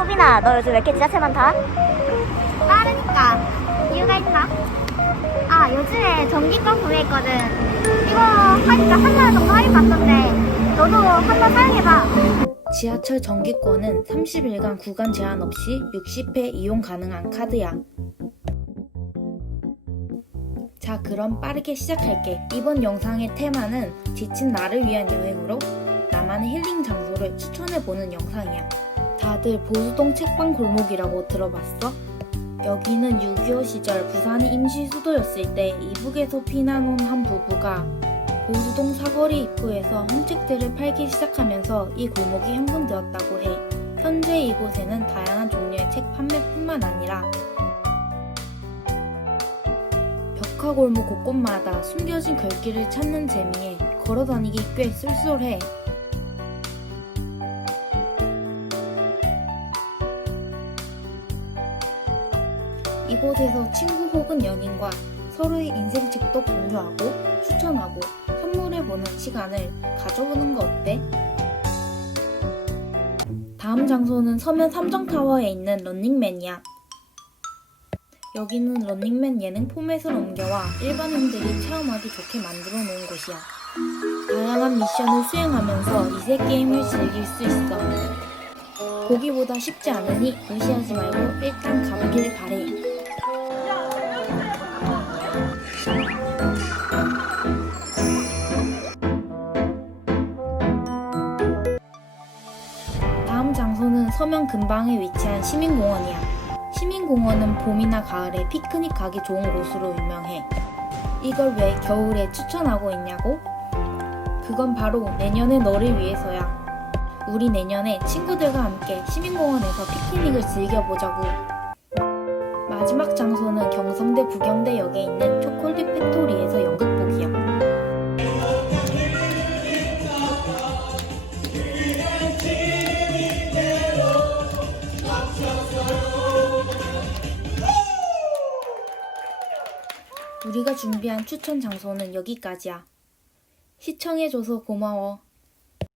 소빈아, 너 요즘 왜 이렇게 지하철만 타? 빠르니까 이유가 있나? 아 요즘에 전기권 구매했거든 이거 하니까 한달 정도 할인 받던데 너도 한번 사용해봐 지하철 정기권은 30일간 구간 제한 없이 60회 이용 가능한 카드야. 자, 그럼 빠르게 시작할게. 이번 영상의 테마는 지친 나를 위한 여행으로 나만의 힐링 장소를 추천해보는 영상이야. 다들 보수동 책방 골목이라고 들어봤어? 여기는 6.25 시절 부산이 임시 수도였을 때 이북에서 피난 온 한 부부가 보수동 사거리 입구에서 홈책들을 팔기 시작하면서 이 골목이 형성되었다고 해. 현재 이곳에는 다양한 종류의 책 판매뿐만 아니라 벽화골목 곳곳마다 숨겨진 글귀를 찾는 재미에 걸어다니기 꽤 쏠쏠해. 이곳에서 친구 혹은 연인과 서로의 인생책도 공유하고 추천하고 선물해보는 시간을 가져보는 거 어때? 다음 장소는 서면 삼정타워에 있는 런닝맨이야. 여기는 런닝맨 예능 포맷을 옮겨와 일반인들이 체험하기 좋게 만들어 놓은 곳이야. 다양한 미션을 수행하면서 이세 게임을 즐길 수 있어. 보기보다 쉽지 않으니 무시하지 말고 일단 가보길 바래. 다음 장소는 서면 근방에 위치한 시민공원이야. 시민공원은 봄이나 가을에 피크닉 가기 좋은 곳으로 유명해. 이걸 왜 겨울에 추천하고 있냐고? 그건 바로 내년의 너를 위해서야. 우리 내년에 친구들과 함께 시민공원에서 피크닉을 즐겨보자고. 마지막 장소는 경성대 부경대역에 있는 우리가 준비한 추천 장소는 여기까지야. 시청해줘서 고마워.